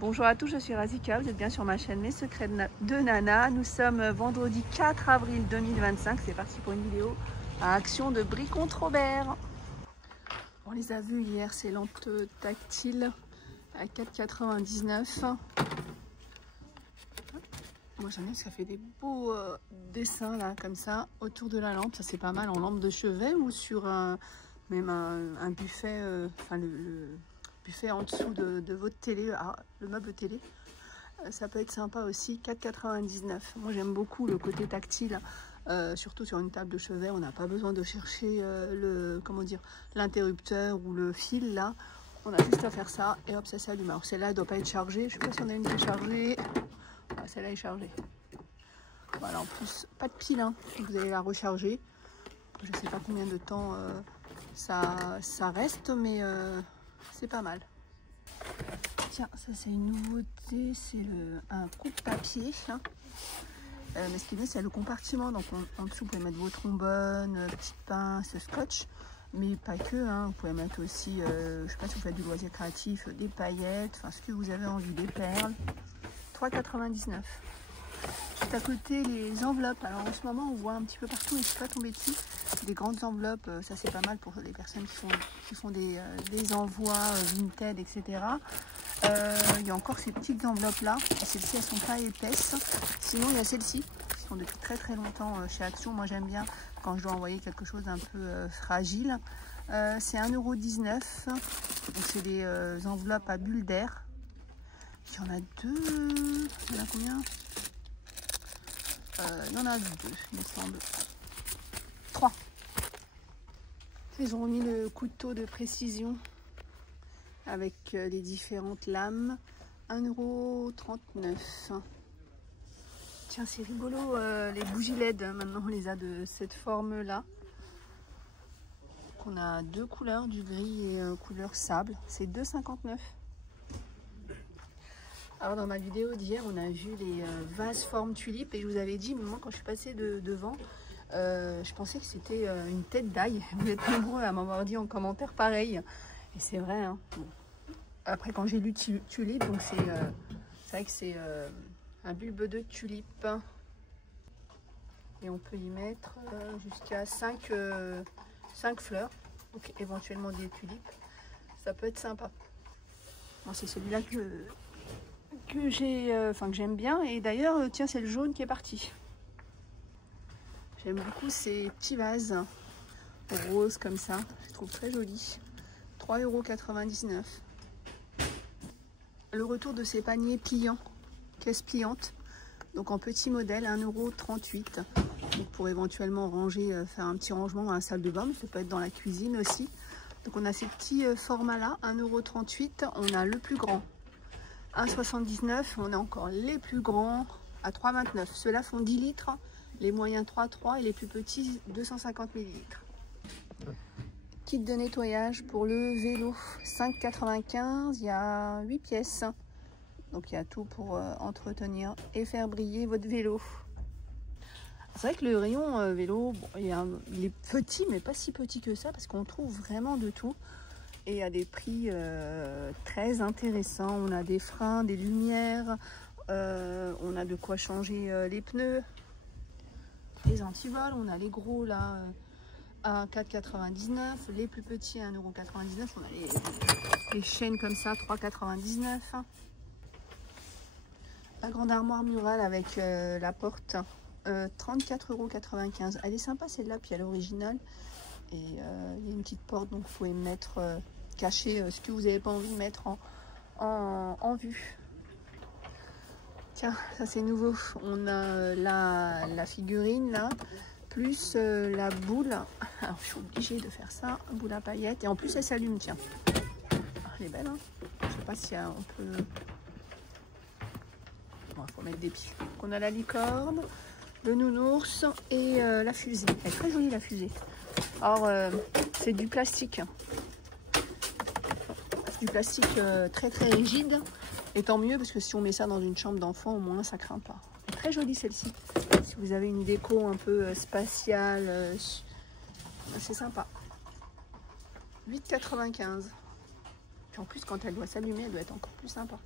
Bonjour à tous, je suis Razika, vous êtes bien sur ma chaîne Mes Secrets de Nana. Nous sommes vendredi 4 avril 2025, c'est parti pour une vidéo à Action de Brie-Comte-Robert. On les a vus hier, ces lampes tactiles à 4,99 €. Moi j'aime bien parce que ça fait des beaux dessins là, comme ça, autour de la lampe. Ça c'est pas mal en lampe de chevet ou sur même un buffet, enfin le buffet en dessous de votre télé, le meuble télé. Ça peut être sympa aussi, 4,99 €. Moi j'aime beaucoup le côté tactile, surtout sur une table de chevet. On n'a pas besoin de chercher l'interrupteur ou le fil là. On a juste à faire ça et hop, ça s'allume. Alors celle-là, elle doit pas être chargée. Je sais pas si on a une qui est chargée. Voilà, celle-là est chargée. Voilà, en plus, pas de pile, hein. Vous allez la recharger. Je sais pas combien de temps ça reste, mais c'est pas mal. Tiens, ça c'est une nouveauté, c'est un coupe-papier. Mais ce qui est bien, c'est le compartiment. Donc en dessous, vous pouvez mettre vos trombones, petites pinces, scotch. Mais pas que, hein. Vous pouvez mettre aussi, je sais pas si vous faites du loisir créatif, des paillettes, enfin ce que vous avez envie, des perles. 3,99 €. Juste à côté, les enveloppes. Alors en ce moment, on voit un petit peu partout, et je ne suis pas tombée dessus, des grandes enveloppes. Ça c'est pas mal pour les personnes qui font des envois Vinted, etc. Il y a encore ces petites enveloppes là. Celles-ci, elles sont pas épaisses. Sinon, il y a celles-ci qui sont depuis très très longtemps chez Action. Moi, j'aime bien quand je dois envoyer quelque chose d'un peu fragile. C'est 1,19 €. Donc, c'est des enveloppes à bulles d'air. Il y en a deux. Il y en a combien? Il y en a deux, il me semble. 3. Ils ont mis le couteau de précision avec les différentes lames. 1,39 €. Tiens, c'est rigolo, les bougies LED. Maintenant, on les a de cette forme-là. On a deux couleurs, du gris et couleur sable. C'est 2,59 €. Alors dans ma vidéo d'hier, on a vu les vases forme tulipe et je vous avais dit, moi quand je suis passée devant, je pensais que c'était une tête d'ail. Vous êtes nombreux à m'avoir dit en commentaire pareil. Et c'est vrai, hein. Bon. Après quand j'ai lu tulipe, donc c'est vrai que c'est un bulbe de tulipe. Et on peut y mettre jusqu'à 5 fleurs, donc éventuellement des tulipes. Ça peut être sympa. Moi c'est celui-là que j'aime bien, et d'ailleurs tiens, c'est le jaune qui est parti. J'aime beaucoup ces petits vases roses comme ça, je trouve très joli. 3,99 €. Le retour de ces paniers pliants, caisse pliante, donc en petit modèle, 1,38 €. Donc pour éventuellement ranger, faire un petit rangement dans la salle de bain, mais ça peut être dans la cuisine aussi. Donc on a ces petits formats là, 1,38 €. On a le plus grand 1,79 €, on a encore les plus grands à 3,29 €. Ceux-là font 10 litres, les moyens 3,3 et les plus petits 250 ml. Kit de nettoyage pour le vélo, 5,95 €. Il y a 8 pièces. Donc il y a tout pour entretenir et faire briller votre vélo. C'est vrai que le rayon vélo, bon, il est petit, mais pas si petit que ça, parce qu'on trouve vraiment de tout. Et à des prix très intéressants. On a des freins, des lumières, on a de quoi changer les pneus, les antivols. On a les gros là à 4,99 €, les plus petits à 1,99 €. On a les chaînes comme ça, 3,99 €. La grande armoire murale avec la porte, 34,95 €. Elle est sympa celle-là, puis elle est originale. Et il y a une petite porte, donc vous pouvez mettre cacher ce que vous n'avez pas envie de mettre en vue. Tiens, ça c'est nouveau. On a la figurine là, plus la boule. Alors je suis obligée de faire ça, boule à paillettes. Et en plus elle s'allume, tiens. Elle est belle, hein. Je sais pas si on peut... Bon, il faut mettre des pieds. Donc on a la licorne, le nounours et la fusée. Elle est très jolie la fusée. Alors c'est du plastique. Du plastique très très rigide, et tant mieux, parce que si on met ça dans une chambre d'enfant, au moins ça craint pas. Très jolie celle-ci. Si vous avez une déco un peu spatiale, c'est sympa. 8,95 €. Puis en plus, quand elle doit s'allumer, elle doit être encore plus sympa.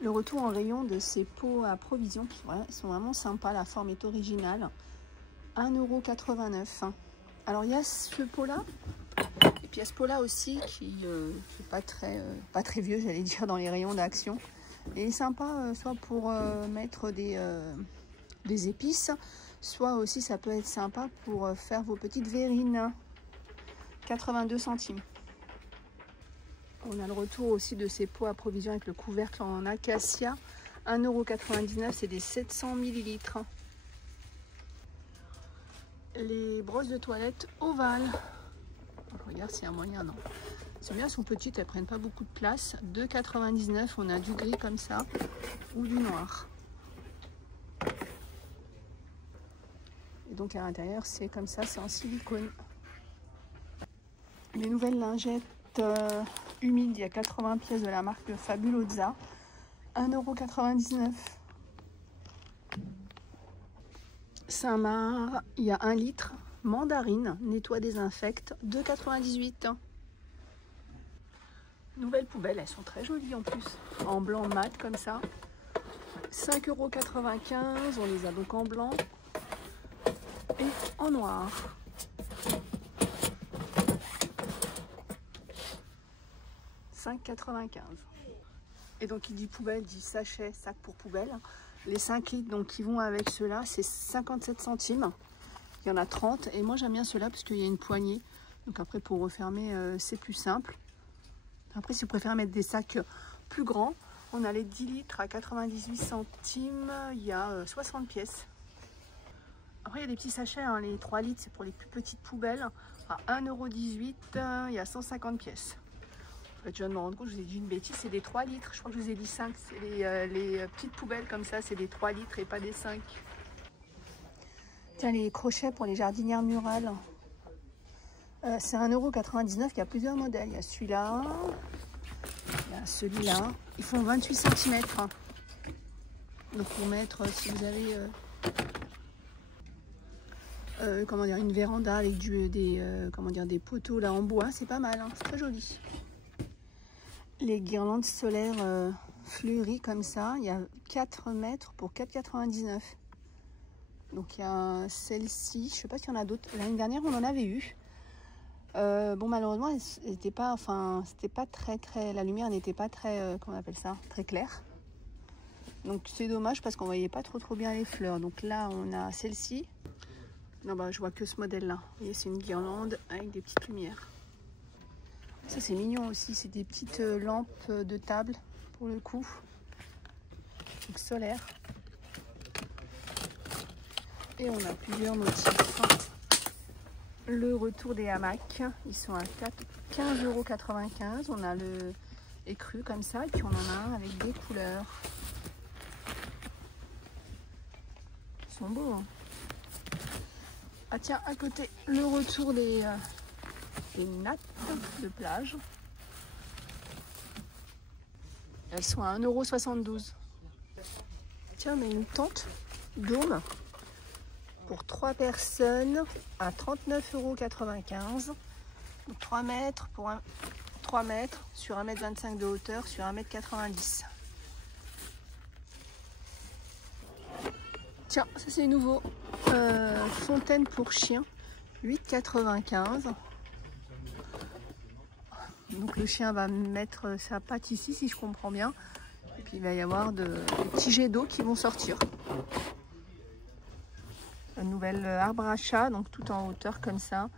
Le retour en rayon de ces pots à provisions, ils sont vraiment sympas, la forme est originale. 1,89 €. Alors il y a ce pot-là, et puis il y a ce pot-là aussi qui n'est pas très vieux, j'allais dire, dans les rayons d'Action. Et il est sympa, soit pour mettre des épices, soit aussi ça peut être sympa pour faire vos petites verrines. 82 centimes. On a le retour aussi de ces pots à provisions avec le couvercle en acacia. 1,99 €, c'est des 700 ml. Les brosses de toilette ovales. Je regarde s'il y a un moyen, non. C'est bien, elles sont petites, elles prennent pas beaucoup de place. 2,99 €, on a du gris comme ça ou du noir. Et donc à l'intérieur, c'est comme ça, c'est en silicone. Les nouvelles lingettes humides, il y a 80 pièces de la marque Fabulosa. 1,99 €. Saint-Marc, il y a 1 litre. Mandarine, nettoie, désinfecte, 2,98 €. Nouvelles poubelles, elles sont très jolies en plus. En blanc mat comme ça. 5,95 €. On les a donc en blanc et en noir. Et donc il dit poubelle, dit sachet, sac pour poubelle. Les 5 litres donc qui vont avec ceux-là, c'est 57 centimes. Il y en a 30 et moi j'aime bien ceux-là parce qu'il y a une poignée. Donc après pour refermer c'est plus simple. Après si vous préférez mettre des sacs plus grands, on a les 10 litres à 98 centimes. Il y a 60 pièces. Après il y a des petits sachets, hein. Les 3 litres c'est pour les plus petites poubelles. À 1,18 €, il y a 150 pièces. En fait, je viens de me rendre compte, je vous ai dit une bêtise, c'est des 3 litres. Je crois que je vous ai dit 5. C'est les petites poubelles comme ça, c'est des 3 litres et pas des 5. Tiens, les crochets pour les jardinières murales. C'est 1,99 €. Il y a plusieurs modèles. Il y a celui-là, il y a celui-là. Ils font 28 cm. Donc pour mettre, si vous avez comment dire, une véranda avec des poteaux là en bois, c'est pas mal, hein, c'est très joli. Les guirlandes solaires fleuries comme ça, il y a 4 mètres pour 4,99 €. Donc il y a celle-ci, je sais pas s'il y en a d'autres. L'année dernière on en avait eu. Bon malheureusement c'était pas très, la lumière n'était pas très, comment on appelle ça, très claire. Donc c'est dommage parce qu'on voyait pas trop bien les fleurs. Donc là on a celle-ci. Non bah je vois que ce modèle là. Vous voyez, c'est une guirlande avec des petites lumières. Ça c'est mignon aussi, c'est des petites lampes de table pour le coup. Donc solaire. Et on a plusieurs motifs. Le retour des hamacs, ils sont à 15,95 €. On a le écru comme ça et puis on en a un avec des couleurs. Ils sont beaux, hein. Ah tiens, à côté, le retour des nattes de plage. Elles sont à 1,72 €. Tiens, mais une tente dôme pour 3 personnes à 39,95 €. 3 mètres pour 3 mètres sur 1,25 m de hauteur sur 1,90 m. Tiens, ça c'est nouveau. Fontaine pour chien, 8,95 €. Donc le chien va mettre sa patte ici si je comprends bien. Et puis il va y avoir des petits jets d'eau qui vont sortir. Une nouvelle arbre à chat, donc tout en hauteur comme ça.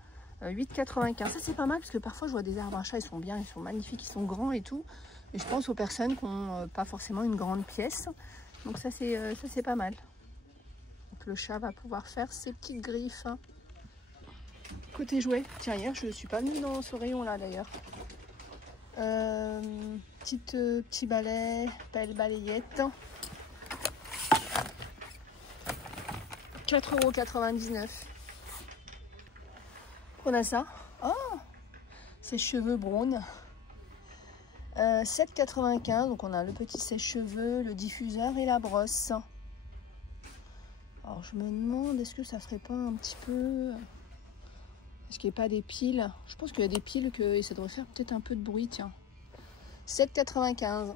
8,95 €. Ça c'est pas mal parce que parfois je vois des arbres à chat, ils sont bien, ils sont magnifiques, ils sont grands et tout. Et je pense aux personnes qui n'ont pas forcément une grande pièce. Donc ça c'est pas mal. Donc le chat va pouvoir faire ses petites griffes. Côté jouets, tiens hier je ne suis pas venue dans ce rayon là d'ailleurs. Petit balai, pelle balayette. 4,99 €. On a ça. Oh, sèche-cheveux Braun. 7,95 €. Donc on a le petit sèche-cheveux, le diffuseur et la brosse. Alors je me demande, est-ce que ça ferait pas un petit peu... Est-ce qu'il n'y a pas des piles? Je pense qu'il y a des piles et ça devrait faire peut-être un peu de bruit, tiens. 7,95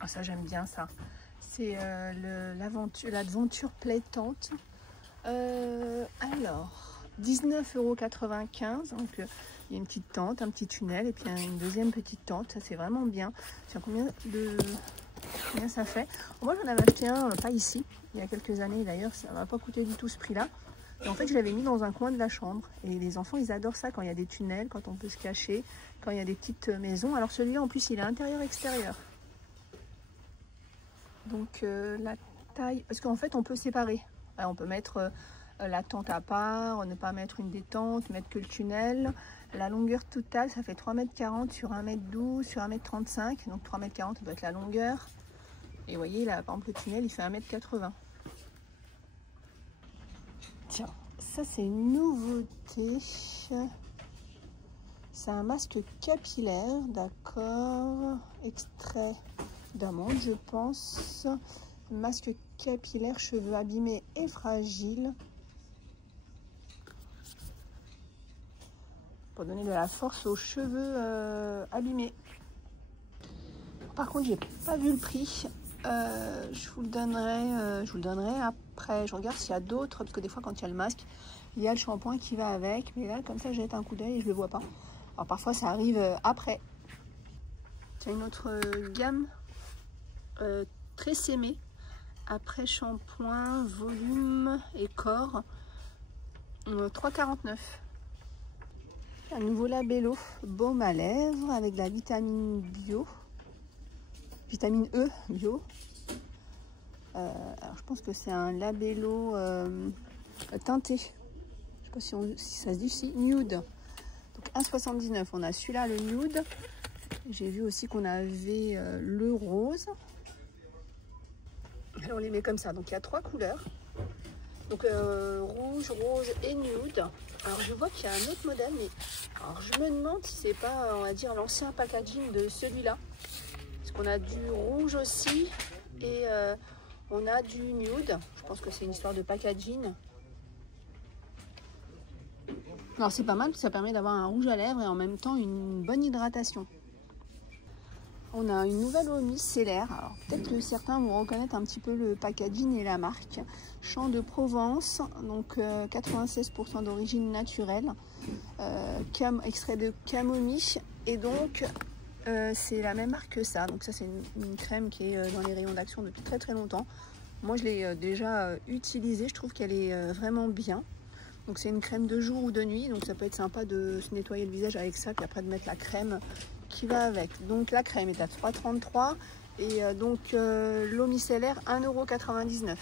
€. Ah, ça j'aime bien ça. C'est l'aventure plaitante. Alors, 19,95 €. Donc il y a une petite tente, un petit tunnel et puis une deuxième petite tente. Ça c'est vraiment bien. Tiens, combien ça fait? Moi j'en avais acheté un, pas ici, il y a quelques années d'ailleurs. Ça m'a pas coûté du tout ce prix-là. Et en fait je l'avais mis dans un coin de la chambre. Et les enfants ils adorent ça quand il y a des tunnels, quand on peut se cacher, quand il y a des petites maisons. Alors celui-là en plus il est intérieur-extérieur. Donc la taille, parce qu'en fait on peut séparer. Alors, on peut mettre la tente à part, ne pas mettre une détente, mettre que le tunnel. La longueur totale, ça fait 3,40 m sur 1,12 m sur 1,35 m. Donc 3,40 m, ça doit être la longueur. Et vous voyez, là, par exemple, le tunnel, il fait 1,80 m. Tiens, ça, c'est une nouveauté. C'est un masque capillaire, d'accord. Extrait d'amande, je pense. Masque capillaire, cheveux abîmés et fragiles. Pour donner de la force aux cheveux abîmés. Par contre, j'ai pas vu le prix. Je vous le donnerai après. Je regarde s'il y a d'autres, parce que des fois, quand il y a le masque, il y a le shampoing qui va avec. Mais là, comme ça, je jette un coup d'œil et je le vois pas. Alors parfois, ça arrive après. C'est une autre gamme très sémée. Après shampoing, volume et corps, 3,49 €. Un nouveau labello baume à lèvres avec de la vitamine bio, vitamine E bio. Alors je pense que c'est un labello teinté. Je sais pas si ça se dit ici, nude. Donc 1,79 €. On a celui-là, le nude. J'ai vu aussi qu'on avait le rose. Et on les met comme ça. Donc il y a 3 couleurs. Donc rouge, rose et nude. Alors je vois qu'il y a un autre modèle, mais alors je me demande si c'est pas, on va dire, l'ancien packaging de celui-là. Parce qu'on a du rouge aussi et on a du nude. Je pense que c'est une histoire de packaging. Alors c'est pas mal parce que ça permet d'avoir un rouge à lèvres et en même temps une bonne hydratation. On a une nouvelle eau micellaire. Alors peut-être que certains vont reconnaître un petit peu le packaging et la marque. Champ de Provence, donc 96% d'origine naturelle, extrait de camomille. Et donc c'est la même marque que ça. Donc ça c'est une crème qui est dans les rayons d'action depuis très très longtemps. Moi je l'ai déjà utilisée, je trouve qu'elle est vraiment bien. Donc c'est une crème de jour ou de nuit, donc ça peut être sympa de se nettoyer le visage avec ça, puis après de mettre la crème qui va avec. Donc la crème est à 3,33 € et donc l'eau micellaire 1,99 €.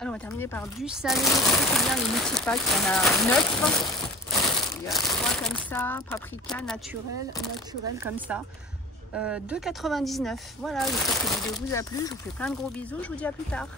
Alors on va terminer par du salé. C'est bien les multipacks, il y en a 9. Il y a 3 comme ça, paprika naturel comme ça. 2,99 €. Voilà, j'espère que la vidéo vous a plu. Je vous fais plein de gros bisous, je vous dis à plus tard.